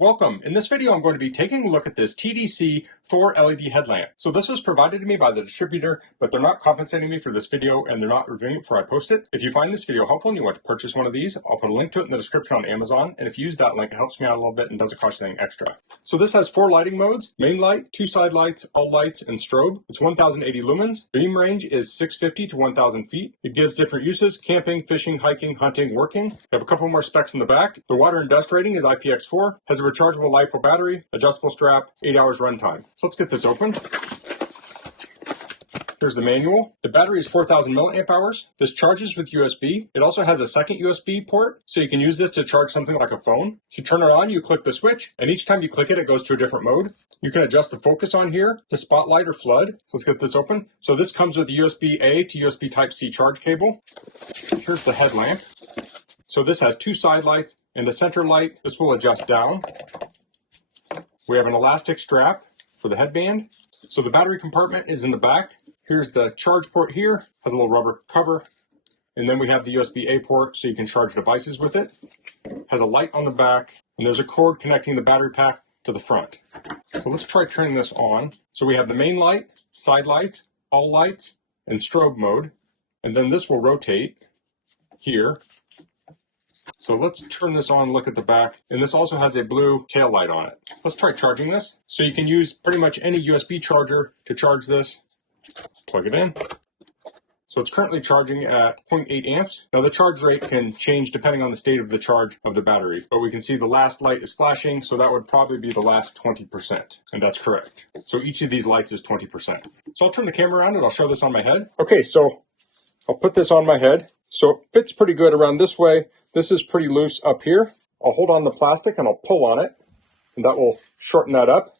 Welcome. In this video, I'm going to be taking a look at this TDC Thor LED headlamp. So this was provided to me by the distributor, but they're not compensating me for this video and they're not reviewing it before I post it. If you find this video helpful and you want to purchase one of these, I'll put a link to it in the description on Amazon. And if you use that link, it helps me out a little bit and doesn't cost anything extra. So this has 4 lighting modes: main light, 2 side lights, all lights, and strobe. It's 1080 lumens. Beam range is 650 to 1000 feet. It gives different uses: camping, fishing, hiking, hunting, working. I have a couple more specs in the back. The water and dust rating is IPX4, has a rechargeable LiPo battery, adjustable strap, 8 hours runtime. So let's get this open. Here's the manual. The battery is 4000 milliamp hours. This charges with USB. It also has a second USB port, so you can use this to charge something like a phone. To turn it on, you click the switch, and each time you click it, it goes to a different mode. You can adjust the focus on here to spotlight or flood. So let's get this open. So this comes with USB-A to USB Type-C charge cable. Here's the headlamp. So this has 2 side lights and a center light. This will adjust down. We have an elastic strap for the headband. So the battery compartment is in the back. Here's the charge port here, has a little rubber cover. And then we have the USB-A port so you can charge devices with it. Has a light on the back, and there's a cord connecting the battery pack to the front. So let's try turning this on. So we have the main light, side lights, all lights, and strobe mode. And then this will rotate here. So let's turn this on and look at the back. And this also has a blue tail light on it. Let's try charging this. So you can use pretty much any USB charger to charge this. Plug it in. So it's currently charging at 0.8 amps. Now the charge rate can change depending on the state of the charge of the battery. But we can see the last light is flashing, so that would probably be the last 20%. And that's correct. So each of these lights is 20%. So I'll turn the camera around and I'll show this on my head. Okay, so I'll put this on my head. So it fits pretty good around this way. This is pretty loose up here. I'll hold on the plastic and I'll pull on it, and that will shorten that up.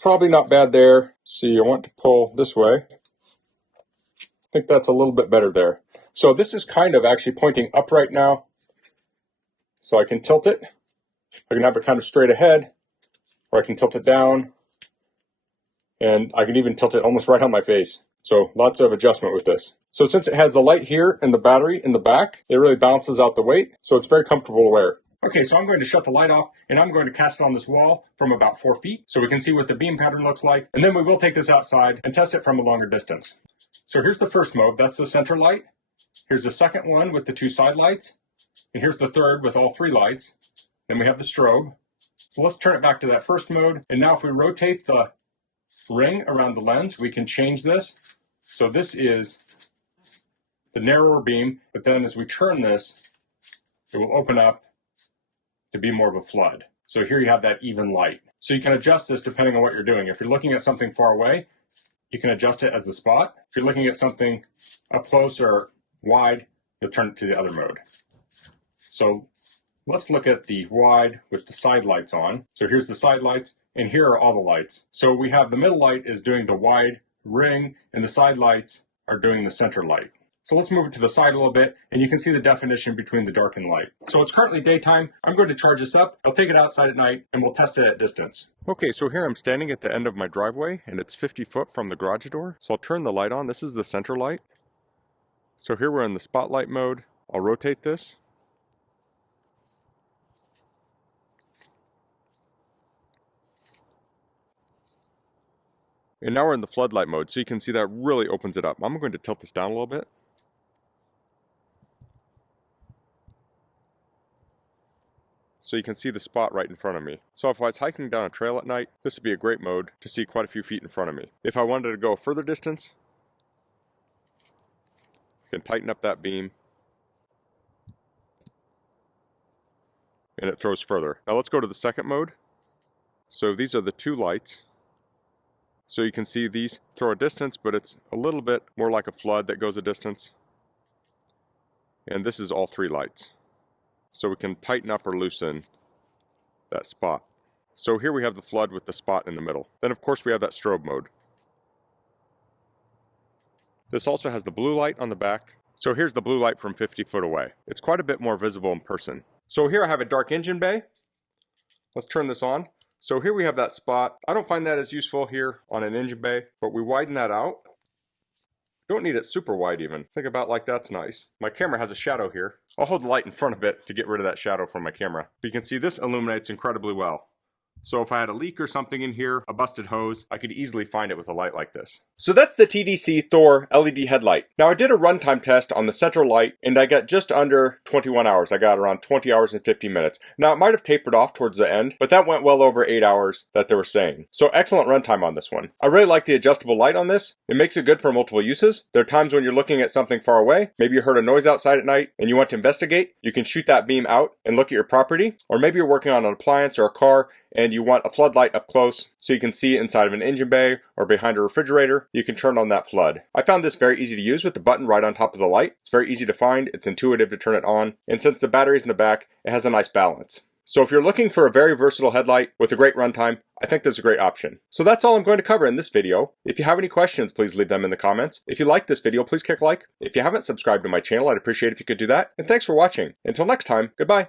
Probably not bad there. See, I want to pull this way. I think that's a little bit better there. So this is kind of actually pointing up right now. So I can tilt it. I can have it kind of straight ahead, or I can tilt it down. And I can even tilt it almost right on my face. So lots of adjustment with this. So since it has the light here and the battery in the back, it really balances out the weight. So it's very comfortable to wear. Okay, so I'm going to shut the light off and I'm going to cast it on this wall from about 4 feet so we can see what the beam pattern looks like. And then we will take this outside and test it from a longer distance. So here's the first mode. That's the center light. Here's the second one with the 2 side lights. And here's the third with all 3 lights. Then we have the strobe. So let's turn it back to that first mode. And now if we rotate the ring around the lens, we can change this. So this is the narrower beam, but then as we turn this, it will open up to be more of a flood. So here you have that even light. So you can adjust this depending on what you're doing. If you're looking at something far away, you can adjust it as a spot. If you're looking at something up close or wide, you'll turn it to the other mode. So let's look at the wide with the side lights on. So here's the side lights, and here are all the lights. So we have the middle light is doing the wide ring, and the side lights are doing the center light. So let's move it to the side a little bit, and you can see the definition between the dark and light. So it's currently daytime. I'm going to charge this up. I'll take it outside at night, and we'll test it at distance. Okay, so here I'm standing at the end of my driveway, and it's 50 foot from the garage door. So I'll turn the light on. This is the center light. So here we're in the spotlight mode. I'll rotate this. And now we're in the floodlight mode, so you can see that really opens it up. I'm going to tilt this down a little bit. So you can see the spot right in front of me. So if I was hiking down a trail at night, this would be a great mode to see quite a few feet in front of me. If I wanted to go a further distance, I can tighten up that beam, and it throws further. Now let's go to the second mode. So these are the 2 lights. So you can see these throw a distance, but it's a little bit more like a flood that goes a distance. And this is all 3 lights. So we can tighten up or loosen that spot. So here we have the flood with the spot in the middle. Then of course we have that strobe mode. This also has the blue light on the back. So here's the blue light from 50 foot away. It's quite a bit more visible in person. So here I have a dark engine bay. Let's turn this on. So here we have that spot. I don't find that as useful here on an engine bay, but we widen that out. Don't need it super wide even. Think about like that's nice. My camera has a shadow here. I'll hold the light in front of it to get rid of that shadow from my camera. But you can see this illuminates incredibly well. So if I had a leak or something in here, a busted hose, I could easily find it with a light like this. So that's the TDC Thor LED headlight. Now I did a runtime test on the central light and I got just under 21 hours. I got around 20 hours and 50 minutes. Now it might have tapered off towards the end, but that went well over 8 hours that they were saying. So excellent runtime on this one. I really like the adjustable light on this. It makes it good for multiple uses. There are times when you're looking at something far away. Maybe you heard a noise outside at night and you want to investigate. You can shoot that beam out and look at your property. Or maybe you're working on an appliance or a car and you want a floodlight up close so you can see inside of an engine bay or behind a refrigerator. You can turn on that flood. I found this very easy to use with the button right on top of the light. It's very easy to find, it's intuitive to turn it on, and since the battery's in the back, it has a nice balance. So if you're looking for a very versatile headlight with a great runtime, I think this is a great option. So that's all I'm going to cover in this video. If you have any questions, please leave them in the comments. If you like this video, please click like. If you haven't subscribed to my channel, I'd appreciate it if you could do that. And thanks for watching. Until next time, goodbye.